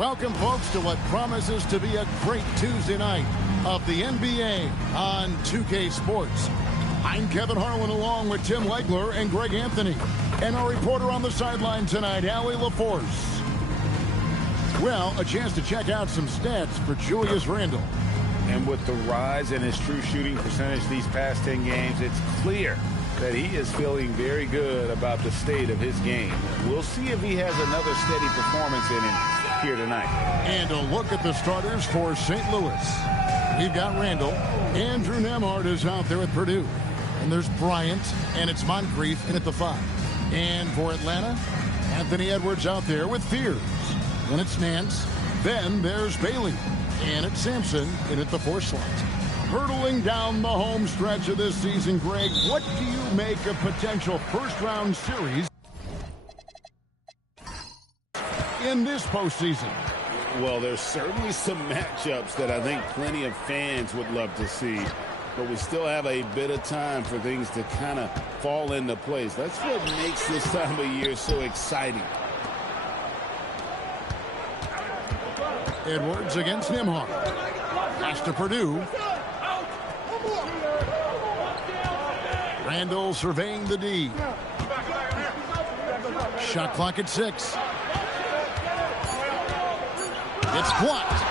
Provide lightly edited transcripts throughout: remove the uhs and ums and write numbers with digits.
Welcome, folks, to what promises to be a great Tuesday night of the NBA on 2K Sports. I'm Kevin Harlan along with Tim Legler and Greg Anthony. And our reporter on the sideline tonight, Allie LaForce. Well, a chance to check out some stats for Julius Randle. And with the rise in his true shooting percentage these past 10 games, it's clear that he is feeling very good about the state of his game. We'll see if he has another steady performance in him here tonight. And a look at the starters for St. Louis. We've got Randle. Andrew Nembhard is out there at Purdue. And there's Bryant, and it's Moncrief in at the 5. And for Atlanta, Anthony Edwards out there with Fears. Then it's Nance. Then there's Bailey. And it's Sampson in at the 4 slot. Hurtling down the home stretch of this season, Greg, what do you make of potential first-round series in this postseason? Well, there's certainly some matchups that I think plenty of fans would love to see. But we still have a bit of time for things to kind of fall into place. That's what makes this time of year so exciting. Edwards against Nembhard. Pass to Purdue. Randle surveying the D. Shot clock at 6. It's blocked.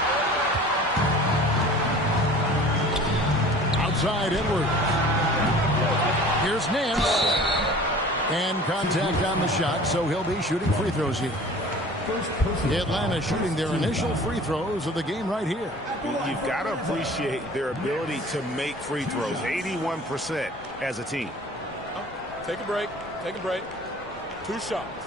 Outside Edwards. Here's Nance. And contact on the shot, so he'll be shooting free throws here. Atlanta shooting their initial free throws of the game right here. You've got to appreciate their ability to make free throws. 81% as a team. Take a break. Take a break. 2 shots.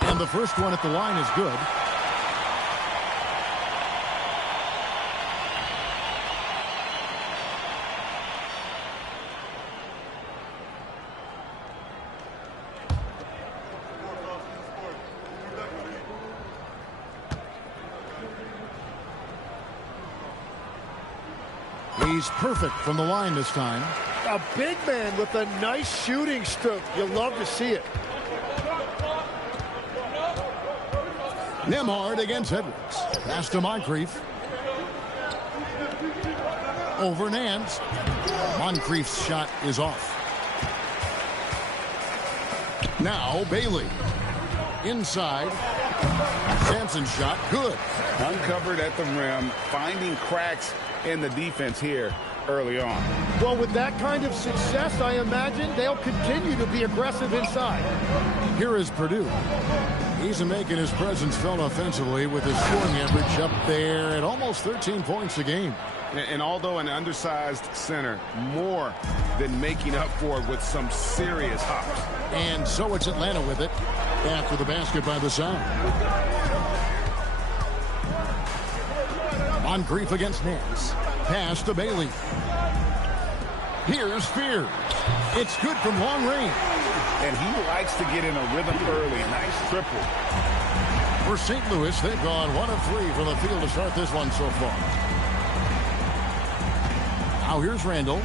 And the first one at the line is good. He's perfect from the line this time. A big man with a nice shooting stroke. You'll love to see it. Nembhard against Edwards. Pass to Moncrief. Over Nance. Moncrief's shot is off. Now Bailey. Inside. Sampson's shot good. Uncovered at the rim, finding cracks in the defense here early on. Well, with that kind of success, I imagine they'll continue to be aggressive inside. Here is Purdue. He's making his presence felt offensively with his scoring average up there at almost 13 points a game. And although an undersized center, more than making up for it with some serious hops. And so it's Atlanta with it after the basket by the Sound. Moncrief against Nance. Pass to Bailey. Here's Fears. It's good from long range. And he likes to get in a rhythm early. Nice triple. For St. Louis, they've gone 1 of 3 from the field to start this one so far. Now here's Randle.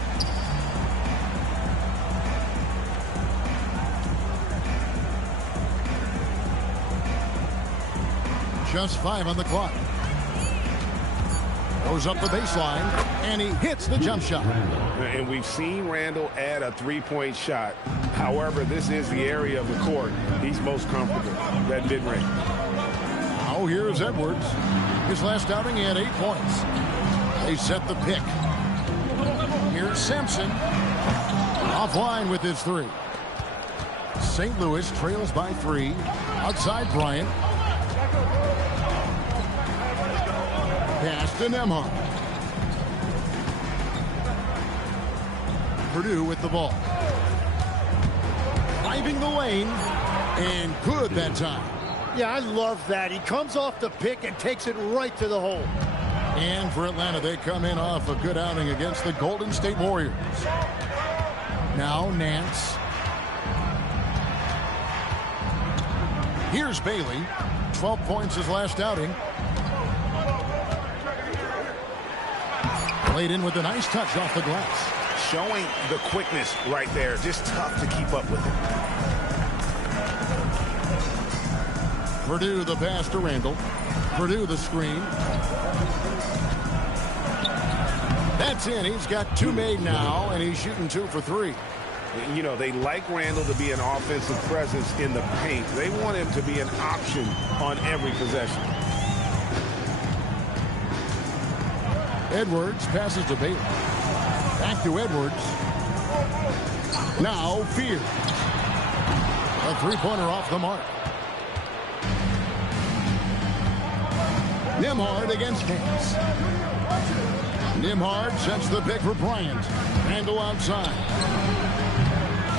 Just 5 on the clock. Goes up the baseline, and he hits the jump shot. And we've seen Randle add a 3-point shot. However, this is the area of the court he's most comfortable, that mid-range. Now here's Edwards. His last outing, he had 8 points. They set the pick. Here's Sampson. Offline with his 3. St. Louis trails by 3. Outside Bryant. Pass to Nembhard. Purdue with the ball. Driving the lane. And good that time. Yeah, I love that. He comes off the pick and takes it right to the hole. And for Atlanta, they come in off a good outing against the Golden State Warriors. Now Nance. Here's Bailey. 12 points his last outing. Laid in with a nice touch off the glass. Showing the quickness right there. Just tough to keep up with it. Purdue the pass to Randall. Purdue the screen. That's in. He's got 2 made now, and he's shooting 2 for 3. You know, they like Randall to be an offensive presence in the paint. They want him to be an option on every possession. Edwards passes to Bailey. Back to Edwards. Now Fears. A 3-pointer off the mark. Nembhard against Nance. Nembhard sets the pick for Bryant. Randall outside.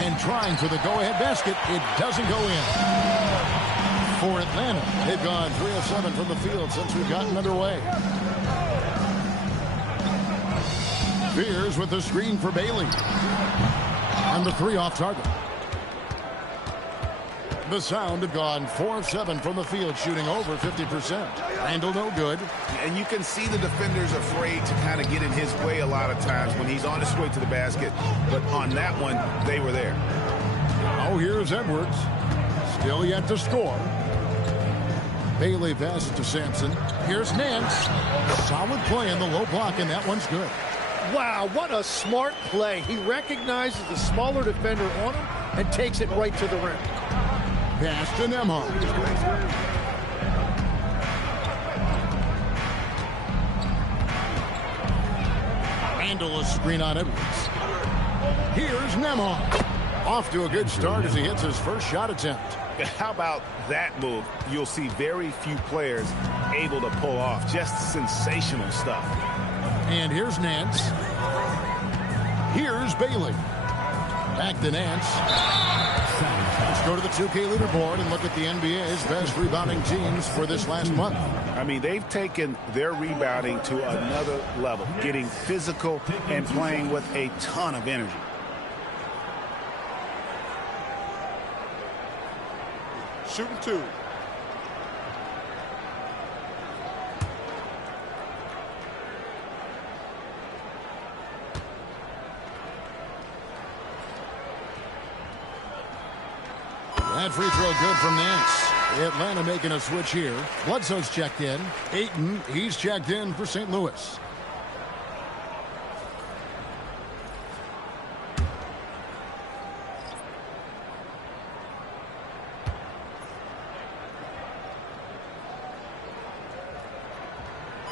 And trying for the go-ahead basket. It doesn't go in. For Atlanta, they've gone 3 of 7 from the field since we've gotten underway. Fears with the screen for Bailey. And the 3 off target. The Sound have gone 4 of 7 from the field, shooting over 50%. Randall no good. And you can see the defenders afraid to kind of get in his way a lot of times when he's on his way to the basket. But on that one, they were there. Oh, here's Edwards. Still yet to score. Bailey passes to Sampson. Here's Nance. Solid play in the low block, and that one's good. Wow, what a smart play. He recognizes the smaller defender on him and takes it right to the rim. Pass to Nembhard. Randall a screen on Edwards. Here's Nembhard. Off to a good start as he hits his first shot attempt. How about that move? You'll see very few players able to pull off. Just sensational stuff. And here's Nance. Here's Bailey. Back to Nance. Let's go to the 2K leaderboard and look at the NBA's best rebounding teams for this last month. I mean, they've taken their rebounding to another level, getting physical and playing with a ton of energy. Shooting 2. That free throw good from Nance. Atlanta making a switch here. Bledsoe's checked in. Ayton, he's checked in for St. Louis.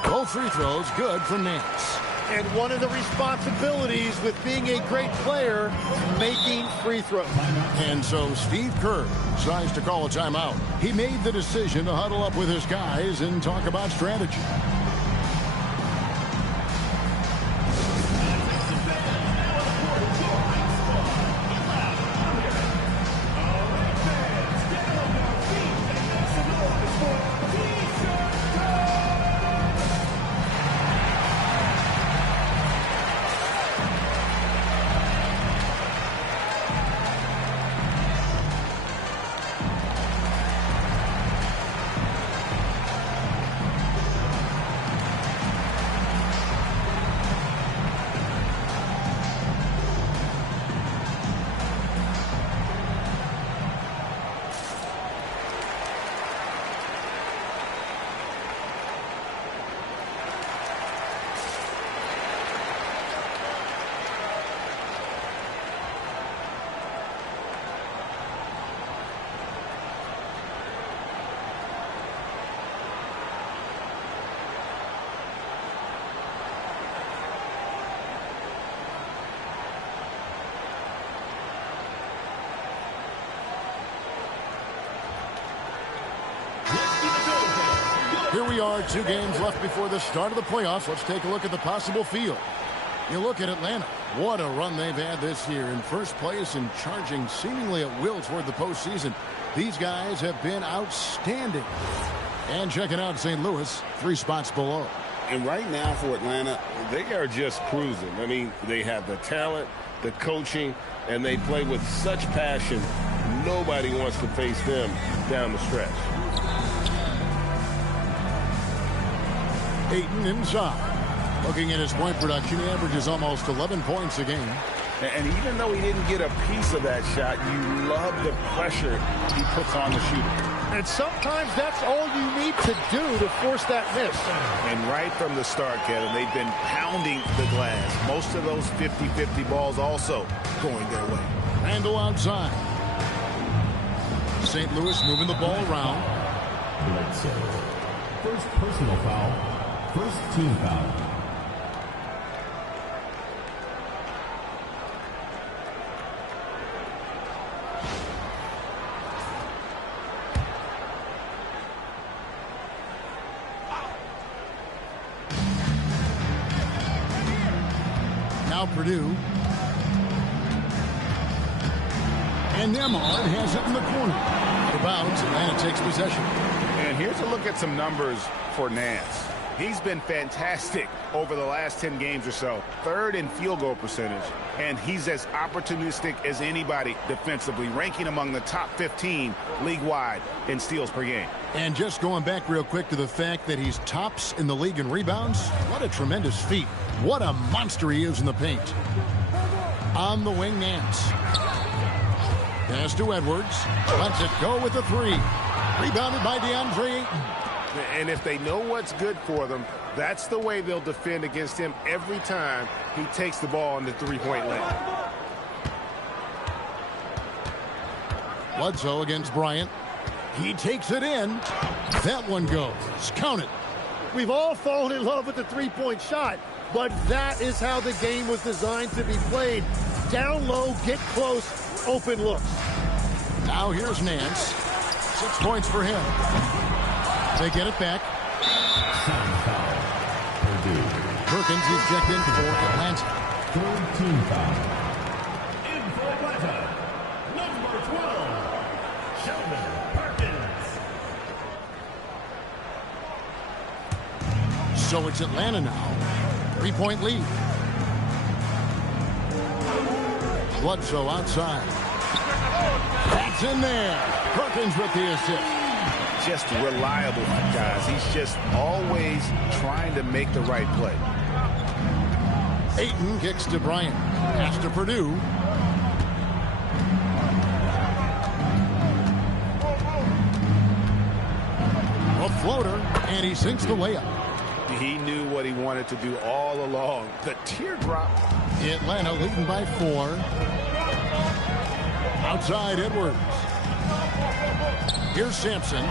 Both free throws good from Nance. And one of the responsibilities with being a great player, making free throws. And so Steve Kerr decides to call a timeout. He made the decision to huddle up with his guys and talk about strategy. Here we are, 2 games left before the start of the playoffs. Let's take a look at the possible field. You look at Atlanta. What a run they've had this year. In first place and charging seemingly at will toward the postseason. These guys have been outstanding. And checking out St. Louis, 3 spots below. And right now for Atlanta, they are just cruising. I mean, they have the talent, the coaching, and they play with such passion. Nobody wants to face them down the stretch. Ayton inside. Looking at his point production, he averages almost 11 points a game. And even though he didn't get a piece of that shot, you love the pressure he puts on the shooter. And sometimes that's all you need to do to force that miss. And right from the start, Kevin, they've been pounding the glass. Most of those 50-50 balls also going their way. Randall outside. St. Louis moving the ball around. First personal foul. First team foul. Now Purdue. And Nemard has it in the corner. Out of bounds, Atlanta takes possession. And here's a look at some numbers for Nance. He's been fantastic over the last 10 games or so. Third in field goal percentage. And he's as opportunistic as anybody defensively, ranking among the top 15 league-wide in steals per game. And just going back real quick to the fact that he's tops in the league in rebounds, what a tremendous feat. What a monster he is in the paint. On the wing, Nance. Pass to Edwards. Lets it go with the three. Rebounded by DeAndre Ayton. And if they know what's good for them, that's the way they'll defend against him every time he takes the ball in the three-point lane. Bledsoe against Bryant. He takes it in. That one goes. Count it. We've all fallen in love with the three-point shot, but that is how the game was designed to be played. Down low, get close, open looks. Now here's Nance. 6 points for him. They get it back. Perkins is checked in for Atlanta. Third team foul. In for Atlanta, number 12, Sheldon Perkins. So it's Atlanta now. 3-point lead. Bledsoe outside. That's in there. Perkins with the assist. Just reliable, guys. He's just always trying to make the right play. Ayton kicks to Bryant. Pass to Purdue. A floater, and he sinks the layup. He knew what he wanted to do all along. The teardrop. Atlanta leading by 4. Outside Edwards. Here's Sampson.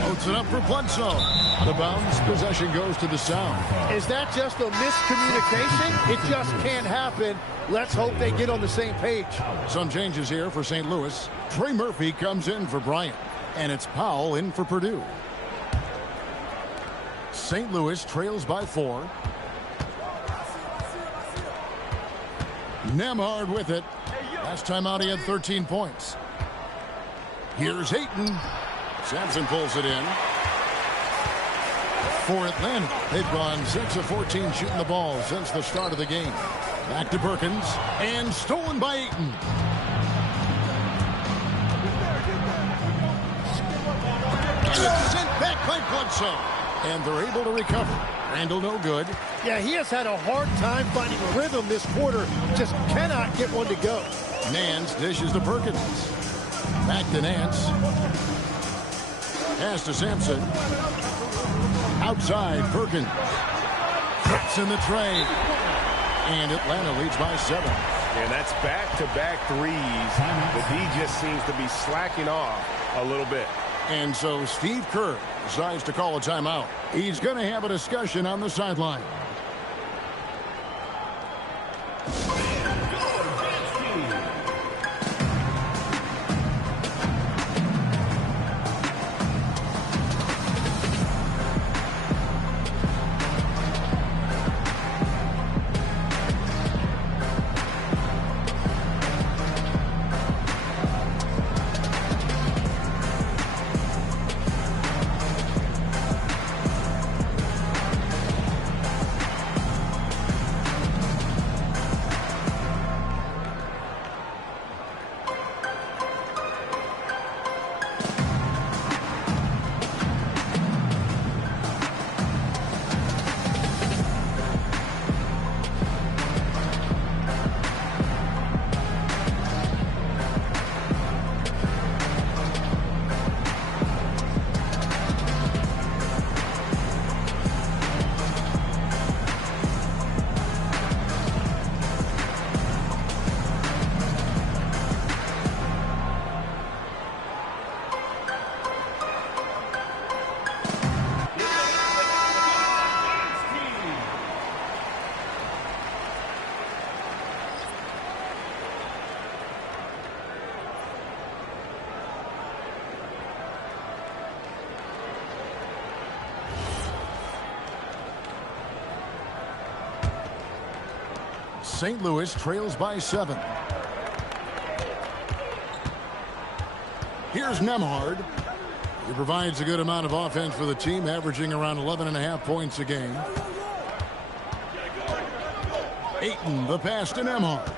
Loads it up for Bledsoe. Out of bounds. Possession goes to the Sound. Is that just a miscommunication? It just can't happen. Let's hope they get on the same page. Some changes here for St. Louis. Trey Murphy comes in for Bryant. And it's Powell in for Purdue. St. Louis trails by 4. Nemard with it. Last time out he had 13 points. Here's Ayton. Sampson pulls it in. For Atlanta, they've gone 6 of 14 shooting the ball since the start of the game. Back to Perkins. And stolen by Ayton. It's sent back by Bledsoe. And they're able to recover. Randall no good. Yeah, he has had a hard time finding rhythm this quarter. Just cannot get one to go. Nance dishes to Perkins. Back to Nance. Pass to Sampson. Outside, Perkins. Drops in the tray. And Atlanta leads by 7. And that's back-to-back threes. But he just seems to be slacking off a little bit. And so Steve Kerr decides to call a timeout. He's going to have a discussion on the sideline. St. Louis trails by 7. Here's Nemhard. He provides a good amount of offense for the team, averaging around 11.5 points a game. Ayton, the pass to Nemhard.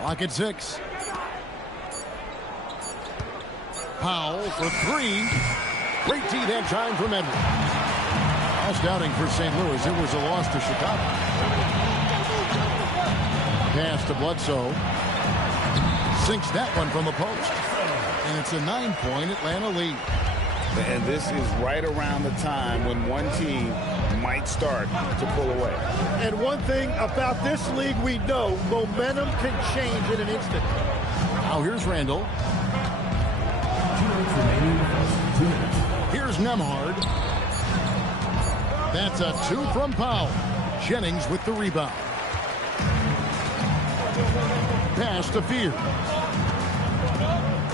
Clock at 6. Powell for 3. Great D that time from Edwards. Last outing for St. Louis, it was a loss to Chicago. Pass to Bledsoe. Sinks that one from the post. And it's a 9-point Atlanta lead. And this is right around the time when one team might start to pull away. And one thing about this league we know, momentum can change in an instant. Now here's Randall. Here's Nemhard. That's a 2 from Powell. Jennings with the rebound. Pass to Fear.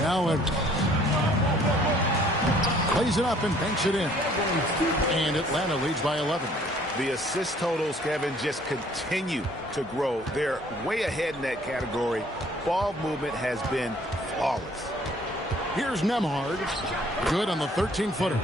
Now Edwards. Plays it up and banks it in. And Atlanta leads by 11. The assist totals, Kevin, just continue to grow. They're way ahead in that category. Ball movement has been flawless. Here's Nemhard. Good on the 13-footer.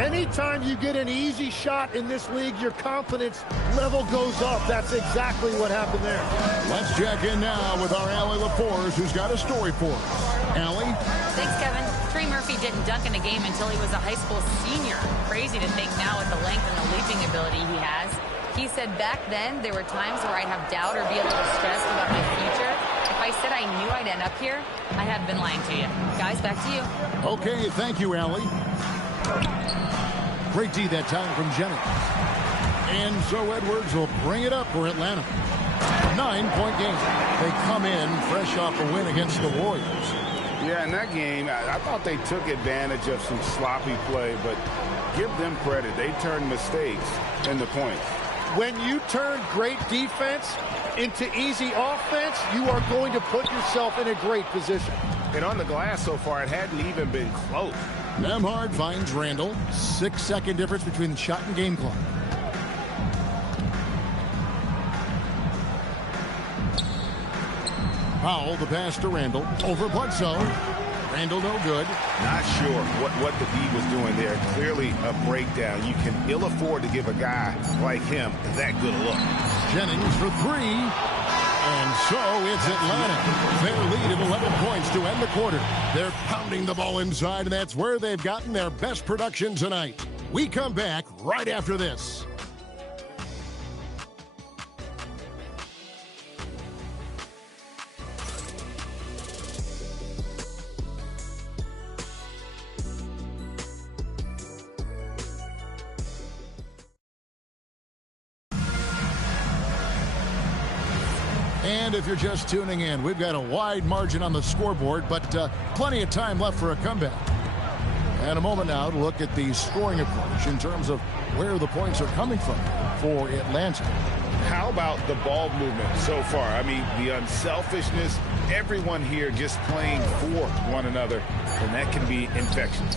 Anytime you get an easy shot in this league, your confidence level goes up. That's exactly what happened there. Let's check in now with our Allie LaForce, who's got a story for us. Allie? Thanks, Kevin. Trey Murphy didn't dunk in a game until he was a high school senior. Crazy to think now with the length and the leaping ability he has. He said back then there were times where I'd have doubt or be a little stressed about my future. If I said I knew I'd end up here, I had been lying to you. Guys, back to you. Okay, thank you, Allie. Great D that time from Jennings. And so Edwards will bring it up for Atlanta. 9-point game. They come in fresh off a win against the Warriors. Yeah, in that game, I thought they took advantage of some sloppy play, but give them credit. They turned mistakes into points. When you turn great defense into easy offense, you are going to put yourself in a great position. And on the glass so far, it hadn't even been close. Nemhard finds Randall. 6-second difference between the shot and game clock. Powell, the pass to Randall. Over Bledsoe. Randall no good. Not sure what the D was doing there. Clearly a breakdown. You can ill afford to give a guy like him that good a look. Jennings for 3. And so it's Atlanta. Their lead of 11 points to end the quarter. They're pounding the ball inside, and that's where they've gotten their best production tonight. We come back right after this. And if you're just tuning in, we've got a wide margin on the scoreboard, but plenty of time left for a comeback. And a moment now to look at the scoring approach in terms of where the points are coming from for Atlanta. How about the ball movement so far? I mean, the unselfishness, everyone here just playing for one another, and that can be infectious.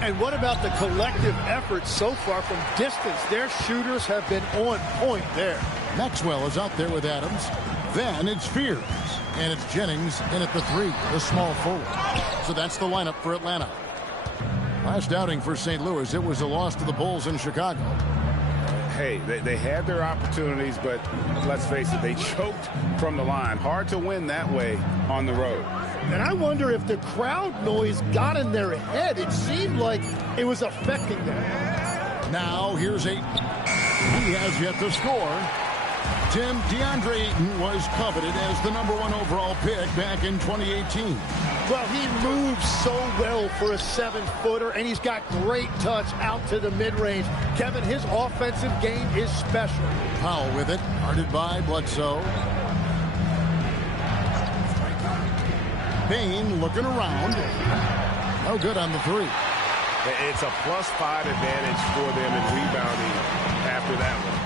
And what about the collective effort so far from distance? Their shooters have been on point there. Maxwell is out there with Adams. Then it's Fears. And it's Jennings in at the 3, the small forward. So that's the lineup for Atlanta. Last outing for St. Louis, it was a loss to the Bulls in Chicago. Hey, they had their opportunities, but let's face it, they choked from the line. Hard to win that way on the road. And I wonder if the crowd noise got in their head. It seemed like it was affecting them. Now here's Ayton. He has yet to score. Tim, DeAndre Ayton was coveted as the #1 overall pick back in 2018. Well, he moves so well for a 7-footer, and he's got great touch out to the mid-range. Kevin, his offensive game is special. Powell with it, guarded by Bledsoe. Payne looking around. No good on the 3. It's a +5 advantage for them in rebounding after that one.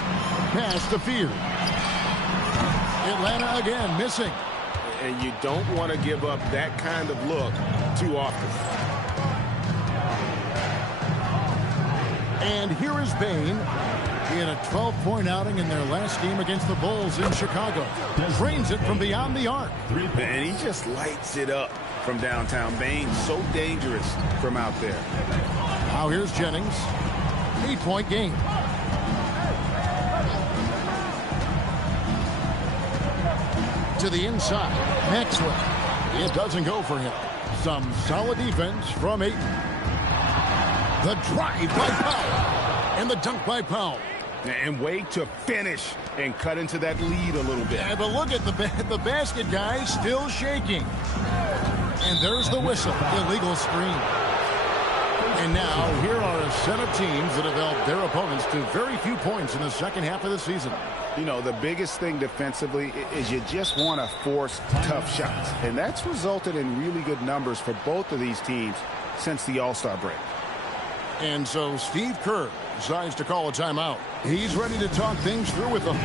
Pass to Fear. Atlanta again missing. And you don't want to give up that kind of look too often. And here is Payne. He had a 12-point outing in their last game against the Bulls in Chicago. Drains it from beyond the arc. And he just lights it up from downtown. Bain, so dangerous from out there. Now here's Jennings. 8-point game. To the inside. Maxwell. It doesn't go for him. Some solid defense from Ayton. The drive by Powell. And the dunk by Powell. And wait to finish and cut into that lead a little bit. Yeah, but look at the basket, guys, still shaking. And there's the whistle. Illegal screen. And now here are a set of teams that have held their opponents to very few points in the second half of the season. You know, the biggest thing defensively is you just want to force tough shots. And that's resulted in really good numbers for both of these teams since the All-Star break. And so Steve Kerr decides to call a timeout. He's ready to talk things through with them.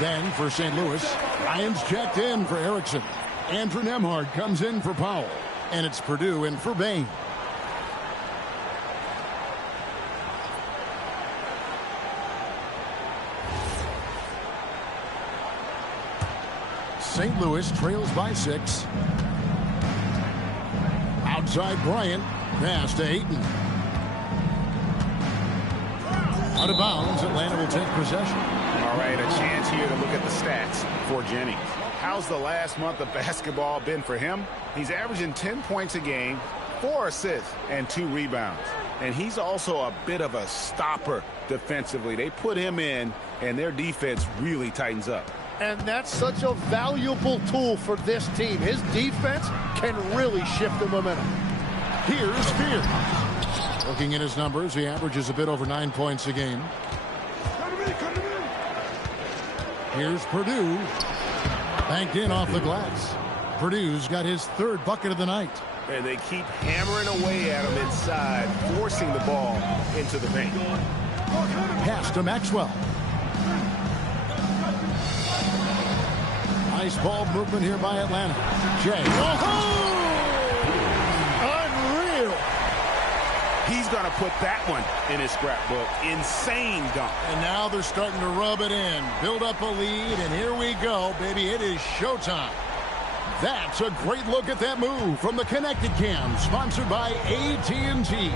Then for St. Louis, Ryan's checked in for Erickson. Andrew Nembhard comes in for Powell. And it's Purdue in for Bain. St. Louis trails by 6. Outside Bryant. Pass to Ayton. Out of bounds, Atlanta will take possession. All right, a chance here to look at the stats for Jennings. How's the last month of basketball been for him? He's averaging 10 points a game, 4 assists, and 2 rebounds. And he's also a bit of a stopper defensively. They put him in, and their defense really tightens up. And that's such a valuable tool for this team. His defense can really shift the momentum. Here's Spear. Looking at his numbers, he averages a bit over 9 points a game. Here's Purdue. Banked in off the glass. Purdue's got his 3rd bucket of the night. And they keep hammering away at him inside, forcing the ball into the paint. Pass to Maxwell. Nice ball movement here by Atlanta. Jay. Oh! Unreal. He's going to put that one in his scrapbook. Insane dunk. And now they're starting to rub it in. Build up a lead, and here we go, baby. It is showtime. That's a great look at that move from the Connected Cam, sponsored by AT&T.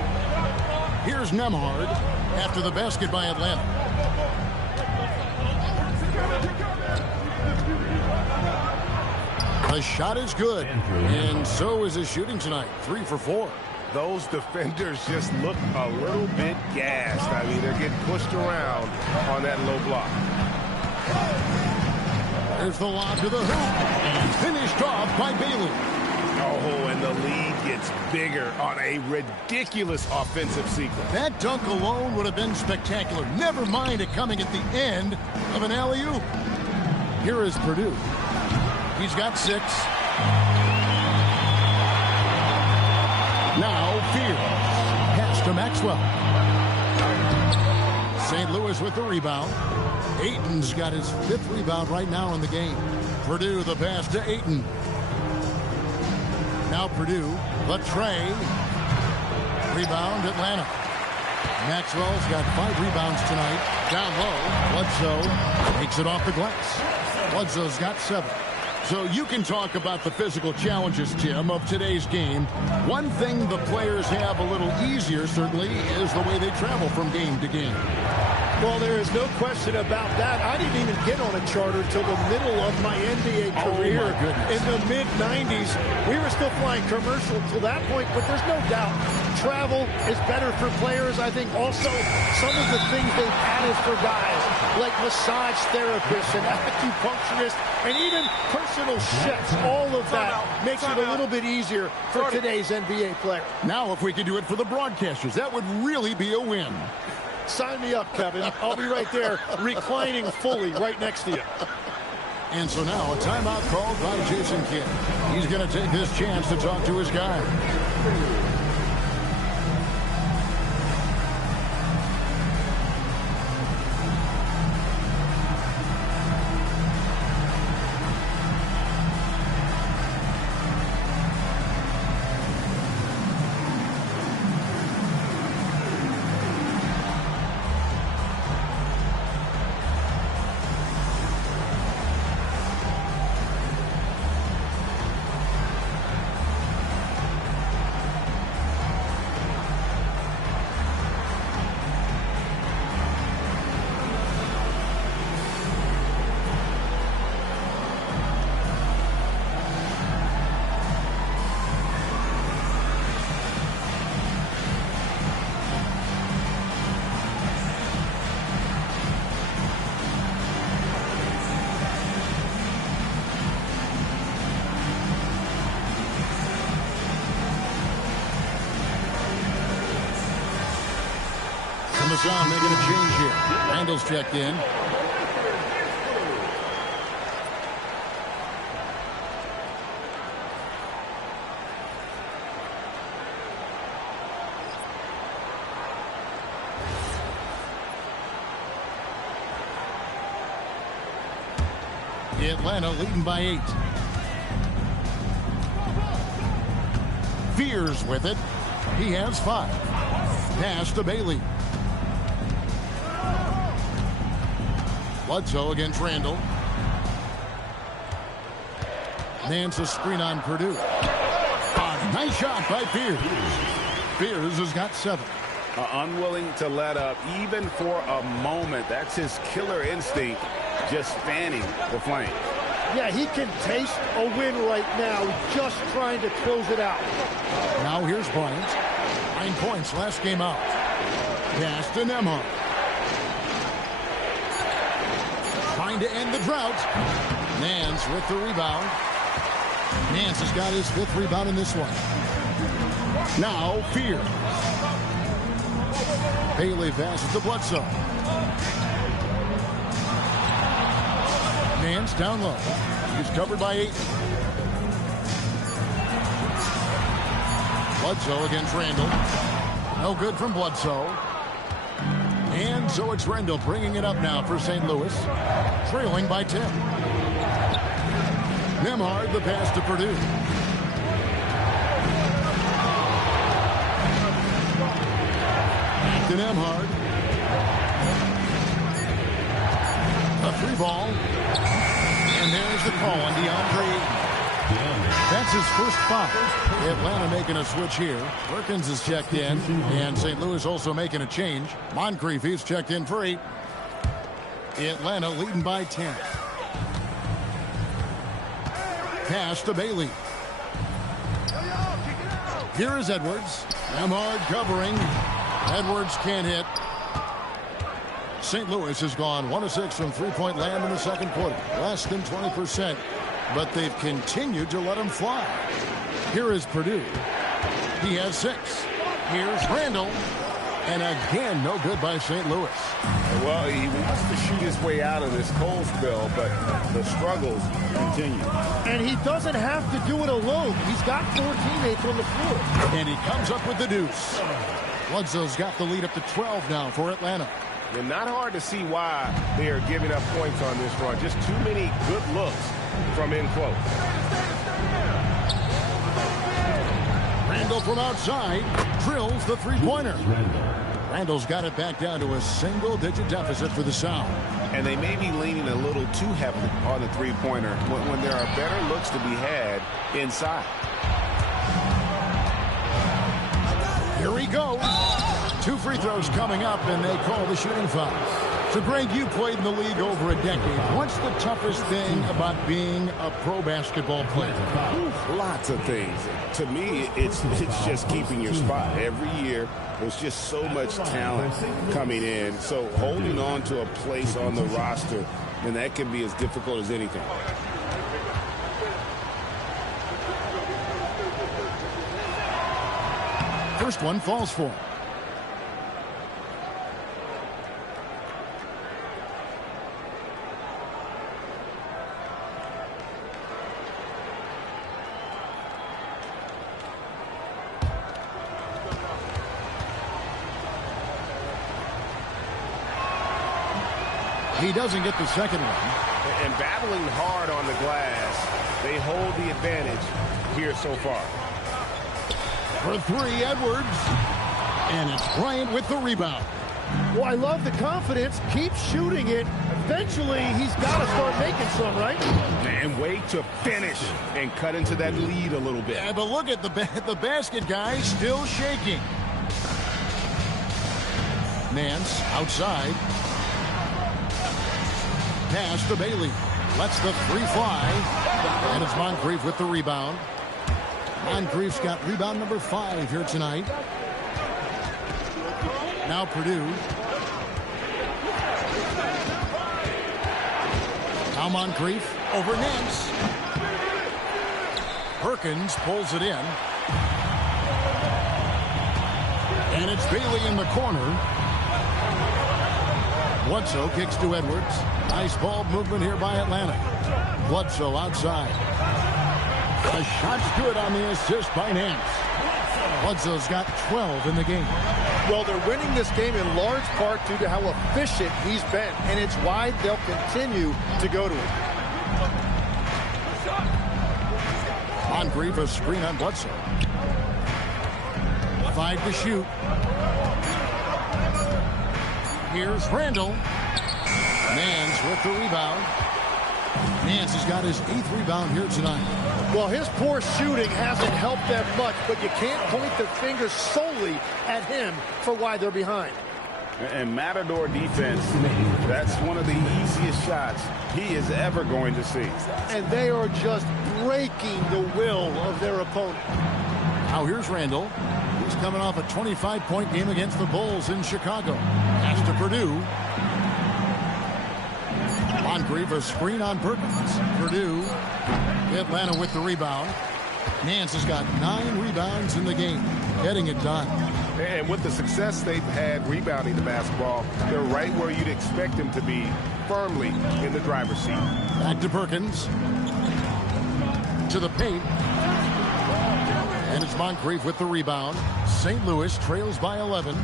Here's Nembhard after the basket by Atlanta. The shot is good, and so is his shooting tonight. 3 for 4. Those defenders just look a little bit gassed. I mean, they're getting pushed around on that low block. There's the lob to the hoop, and finished off by Bailey. Oh, and the lead gets bigger on a ridiculous offensive sequence. That dunk alone would have been spectacular. Never mind it coming at the end of an alley-oop. Here is Purdue. He's got 6. Now Fears. Pass to Maxwell. St. Louis with the rebound. Ayton's got his 5th rebound right now in the game. Purdue the pass to Ayton. Now Purdue, the tray. Rebound Atlanta. Maxwell's got 5 rebounds tonight. Down low, Bledsoe takes it off the glass. Bledsoe's got 7. So you can talk about the physical challenges, Tim, of today's game. One thing the players have a little easier, certainly, is the way they travel from game to game. Well, there is no question about that. I didn't even get on a charter till the middle of my NBA career. Oh, my goodness. In the mid-90s. We were still flying commercial till that point, but there's no doubt travel is better for players. I think also some of the things they've added for guys, like massage therapists and acupuncturists, and even personal chefs, all of that makes it a little bit easier for today's NBA player. Now, if we could do it for the broadcasters, that would really be a win. Sign me up, Kevin. I'll be right there, reclining fully right next to you. And so now a timeout called by Jason Kidd. He's going to take this chance to talk to his guy. On making a change here. Randall's checked in. Atlanta leading by 8. Fears with it. He has 5. Pass to Bailey. Bledsoe against Randall. Nance a screen on Purdue. Nice shot by Fears. Fears has got 7. Unwilling to let up even for a moment. That's his killer instinct, just fanning the flank. Yeah, he can taste a win right now, just trying to close it out. Now here's Bryant. 9 points last game out. Pass to Nembhard. Trying to end the drought. Nance with the rebound. Nance has got his 5th rebound in this one. Now Fear. Bailey passes to Bledsoe. Nance down low. He's covered by 8. Bledsoe against Randall. No good from Bledsoe. And so it's Randall bringing it up now for St. Louis, trailing by 10. Nembhard the pass to Purdue. Back to Nembhard. A 3 ball. And there's the call on DeAndre. That's his first foul. Atlanta making a switch here. Perkins is checked in, and St. Louis also making a change. Moncrief, he's checked in for 8. Atlanta leading by 10. Pass to Bailey. Here is Edwards. Nembhard covering. Edwards can't hit. St. Louis has gone 1 of 6 from three-point land in the second quarter. Less than 20%. But they've continued to let him fly. Here is Purdue. He has 6. Here's Randall. And again, no good by St. Louis. Well, he wants to shoot his way out of this cold spell, but the struggles continue. And he doesn't have to do it alone. He's got 4 teammates on the floor. And he comes up with the deuce. Bledsoe's got the lead up to 12 now for Atlanta. And not hard to see why they are giving up points on this run. Just too many good looks from in close. Randall from outside drills the 3-pointer. Randall's got it back down to a single-digit deficit for the South. And they may be leaning a little too heavily on the three-pointer when there are better looks to be had inside. Here we go. 2 free throws coming up, and they call the shooting foul. So, Greg, you played in the league over a decade. What's the toughest thing about being a pro basketball player? Lots of things. To me, it's just keeping your spot. Every year, there's just so much talent coming in. So holding on to a place on the roster, and that can be as difficult as anything. First one falls for him. He doesn't get the second one. And battling hard on the glass, they hold the advantage here so far. For 3, Edwards. And it's Bryant with the rebound. Well, I love the confidence. Keep shooting it. Eventually, he's got to start making some, right? And wait to finish and cut into that lead a little bit. Yeah, but look at the basket guy still shaking. Nance outside. Pass to Bailey. Lets the 3 fly. And it's Moncrief with the rebound. Moncrief's got rebound number 5 here tonight. Now Purdue. Now Moncrief over Nance. Perkins pulls it in. And it's Bailey in the corner. Bledsoe kicks to Edwards. Nice ball movement here by Atlanta. Bledsoe outside. The shot's good on the assist by Nance. Bledsoe's got 12 in the game. Well, they're winning this game in large part due to how efficient he's been, and it's why they'll continue to go to him. Moncrief a screen on Bledsoe. 5 to shoot. Here's Randall. Nance with the rebound. Nance has got his 8th rebound here tonight. Well, his poor shooting hasn't helped them much, but you can't point the finger solely at him for why they're behind. And Matador defense, that's one of the easiest shots he is ever going to see. And they are just breaking the will of their opponent. Now here's Randall. He's coming off a 25-point game against the Bulls in Chicago. Pass to Purdue. Moncrief a screen on Perkins. Purdue. Atlanta with the rebound. Nance has got 9 rebounds in the game. Getting it done. And with the success they've had rebounding the basketball, they're right where you'd expect them to be, firmly in the driver's seat. Back to Perkins. To the paint. And it's Moncrief with the rebound. St. Louis trails by 11.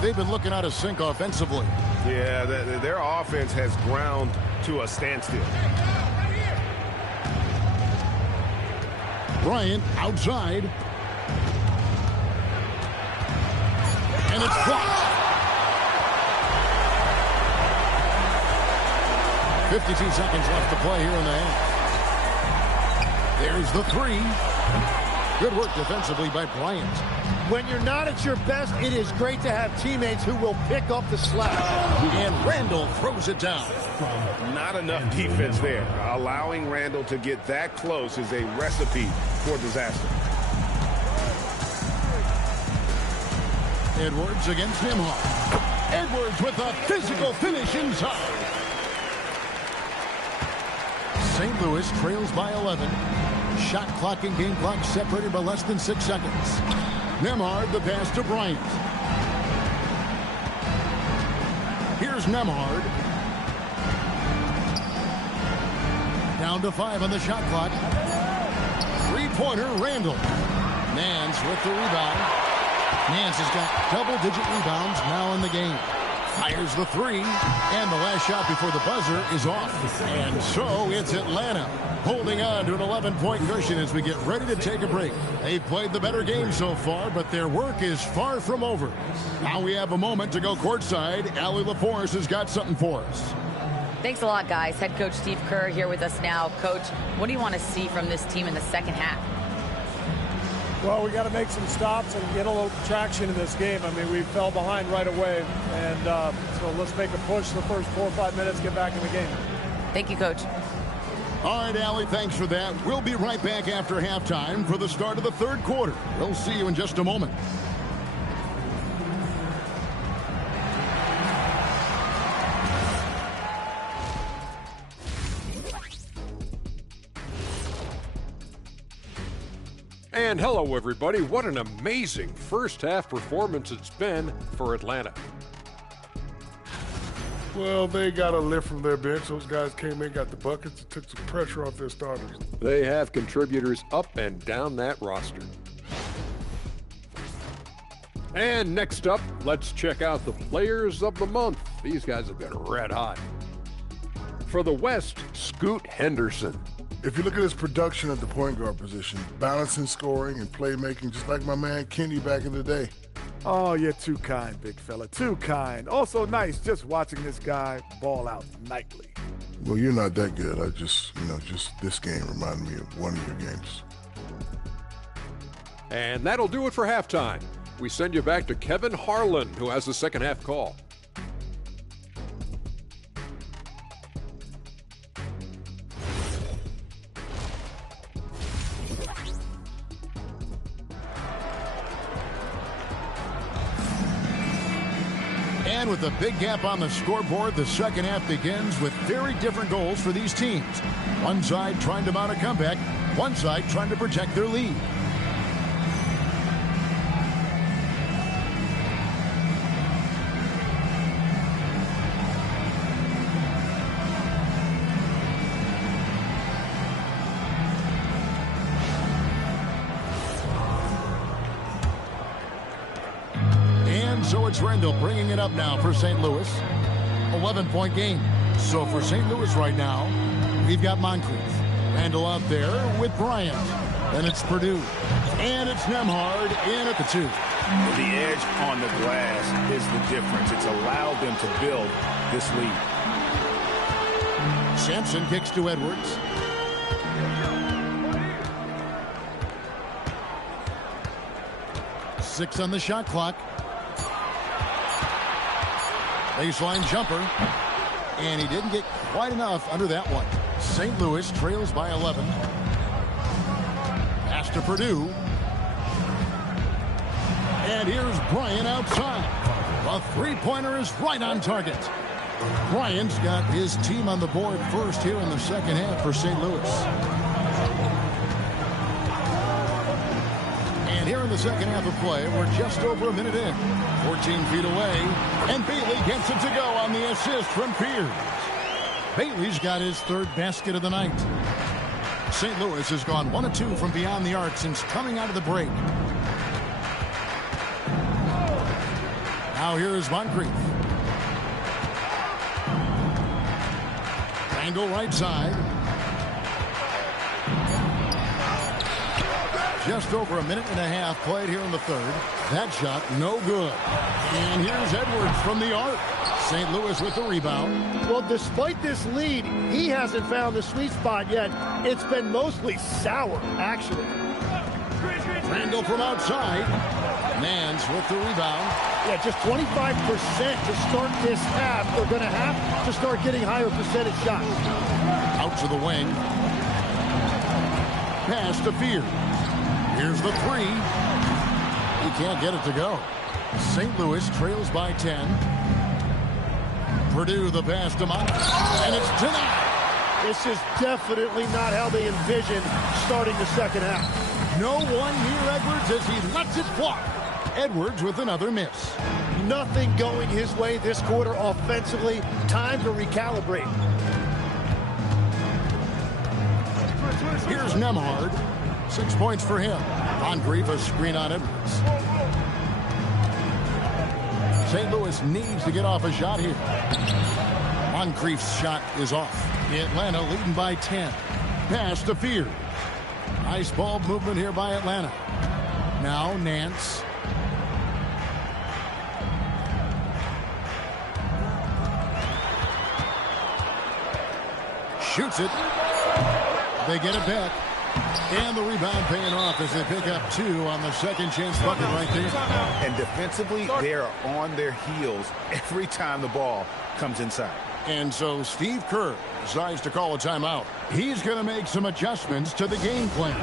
They've been looking out of sync offensively. Yeah, their offense has ground to a standstill. Bryant outside. And it's blocked. 52 seconds left to play here in the half. There's the 3. Good work defensively by Bryant. When you're not at your best, it is great to have teammates who will pick up the slack. And Randall throws it down. Not enough defense there. Allowing Randall to get that close is a recipe for disaster. Edwards against Nembhard. Edwards with a physical finish inside. St. Louis trails by 11. Shot clock and game clock separated by less than 6 seconds. Nembhard the pass to Bryant. Here's Nembhard. Down to 5 on the shot clock. 3-pointer Randall. Nance with the rebound. Nance has got double-digit rebounds now in the game. Fires the three, and the last shot before the buzzer is off. And so it's Atlanta holding on to an 11-point cushion as we get ready to take a break. They've played the better game so far, but their work is far from over. Now we have a moment to go courtside. Allie LaForce has got something for us. Thanks a lot, guys. Head coach Steve Kerr here with us now. Coach, what do you want to see from this team in the second half? Well, we got to make some stops and get a little traction in this game. I mean, we fell behind right away, and so let's make a push the first 4 or 5 minutes, get back in the game. Thank you, Coach. All right, Allie, thanks for that. We'll be right back after halftime for the start of the third quarter. We'll see you in just a moment. And hello, everybody. What an amazing first half performance it's been for Atlanta. Well, they got a lift from their bench. Those guys came in, got the buckets, and took some pressure off their starters. They have contributors up and down that roster. And next up, let's check out the players of the month. These guys have been red hot. For the West, Scoot Henderson. If you look at his production at the point guard position, balancing scoring and playmaking, just like my man Kenny back in the day. Oh, you're too kind, big fella. Too kind. Also nice just watching this guy ball out nightly. Well, you're not that good. I just this game reminded me of one of your games. And that'll do it for halftime. We send you back to Kevin Harlan, who has the second half call. And with a big gap on the scoreboard, the second half begins with very different goals for these teams. One side trying to mount a comeback, one side trying to protect their lead. So it's Rendell bringing it up now for St. Louis. 11-point game. So for St. Louis right now, we've got Moncrief. Rendell out there with Bryant. Then it's Purdue. And it's Nembhard in at the 2. The edge on the glass is the difference. It's allowed them to build this lead. Sampson kicks to Edwards. Six on the shot clock. Baseline jumper, and he didn't get quite enough under that one. St. Louis trails by 11. Pass to Purdue. And here's Bryant outside. The three-pointer is right on target. Bryant's got his team on the board first here in the second half for St. Louis. And here in the second half of play, we're just over a minute in. 14 feet away, and Bailey gets it to go on the assist from Pierce. Bailey's got his third basket of the night. St. Louis has gone 1 of 2 from beyond the arc since coming out of the break. Now here is Moncrief. Angle right side. Just over a minute and a half played here in the third. That shot, no good. And here's Edwards from the arc. St. Louis with the rebound. Well, despite this lead, he hasn't found the sweet spot yet. It's been mostly sour, actually. Randall from outside. Nance with the rebound. Yeah, just 25% to start this half. They're going to have to start getting higher percentage shots. Out to the wing. Pass to Fear. Here's the three. He can't get it to go. St. Louis trails by 10. Purdue the pass to Monk. And it's denied. This is definitely not how they envisioned starting the second half. No one near Edwards as he lets it fly. Edwards with another miss. Nothing going his way this quarter offensively. Time to recalibrate. Here's Nembhard. 6 points for him. Moncrief a screen on Edwards. St. Louis needs to get off a shot here. Moncrief's shot is off. Atlanta leading by 10. Pass to Fear. Nice ball movement here by Atlanta. Now Nance. Shoots it. They get it back. And the rebound paying off as they pick up 2 on the second chance bucket right there. And defensively, they are on their heels every time the ball comes inside. And so Steve Kerr decides to call a timeout. He's going to make some adjustments to the game plan.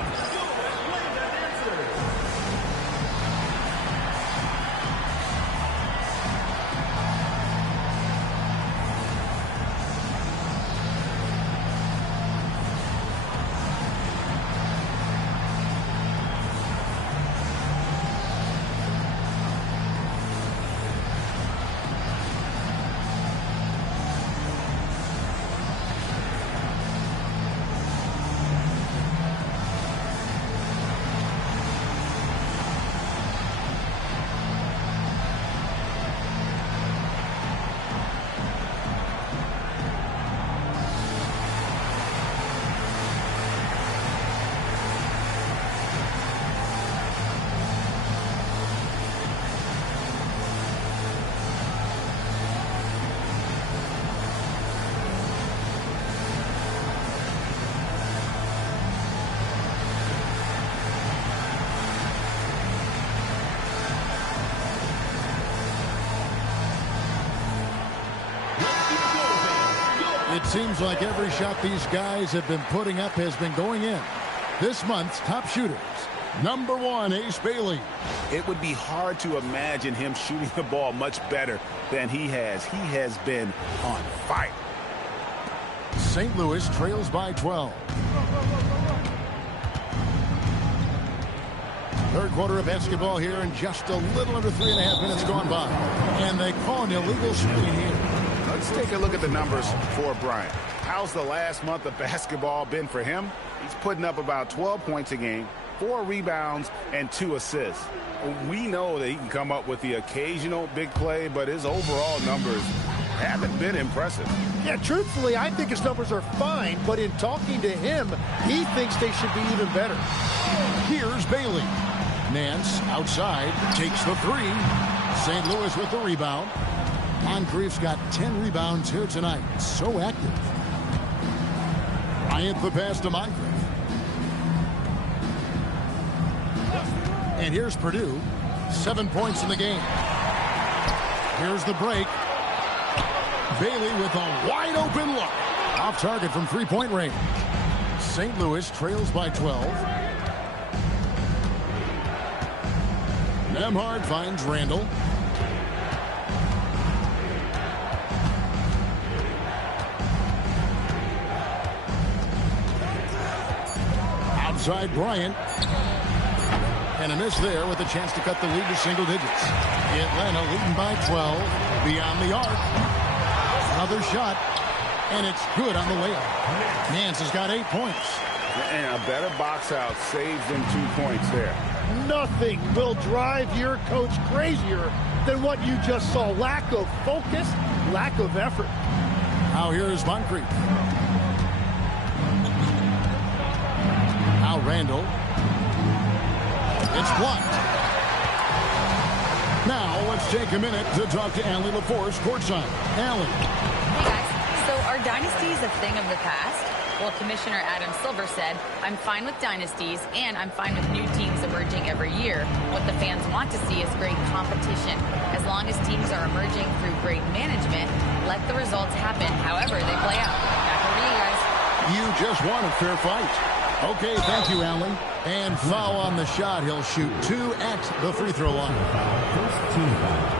It seems like every shot these guys have been putting up has been going in. This month's top shooters. Number 1, Ace Bailey. It would be hard to imagine him shooting the ball much better than he has. He has been on fire. St. Louis trails by 12. Third quarter of basketball here, and just a little under 3.5 minutes gone by. And they call an illegal screen here. Let's take a look at the numbers for Bryant. How's the last month of basketball been for him? He's putting up about 12 points a game, 4 rebounds, and 2 assists. We know that he can come up with the occasional big play, but his overall numbers haven't been impressive. Yeah, truthfully, I think his numbers are fine, but in talking to him, he thinks they should be even better. Here's Bailey. Nance outside takes the 3. St. Louis with the rebound. Moncrief's got 10 rebounds here tonight. So active. Bryant the pass to Moncrief. And here's Purdue. 7 points in the game. Here's the break. Bailey with a wide open look. Off target from 3-point range. St. Louis trails by 12. Nembhard finds Randall. Outside Bryant. And a miss there with a chance to cut the lead to single digits. Atlanta leading by 12. Beyond the arc. Another shot. And it's good on the layup. Nance has got 8 points. And a better box out saves them 2 points there. Nothing will drive your coach crazier than what you just saw. Lack of focus, lack of effort. Now here is Moncrief. Now Randall. It's blocked. Now let's take a minute to talk to Allie LaForce courtside. Allie. Hey guys, so are dynasties a thing of the past? Well, Commissioner Adam Silver said, I'm fine with dynasties and I'm fine with new teams emerging every year. What the fans want to see is great competition. As long as teams are emerging through great management, let the results happen however they play out. Back over to you guys. You just won a fair fight. Okay, thank you, Allen. And foul on the shot. He'll shoot 2 at the free throw line. First team foul.